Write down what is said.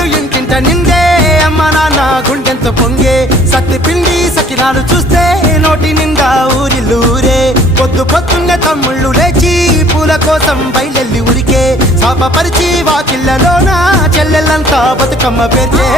పండుగలు ఇంటింట నిందే అమ్మ నాన్న గుండెంతో పొంగే సత్తి పిండి సకినాలు చూస్తే నోటి నిండా ఊరిల్లూరే పొద్దు పొద్దున్నే తమ్ముళ్ళు లేచి పూల కోసం బయలెల్లి ఉరికే శాపపరిచి వాకిళ్ళలోన చెల్లెళ్ళంతా బతుకమ్మ పేర్చే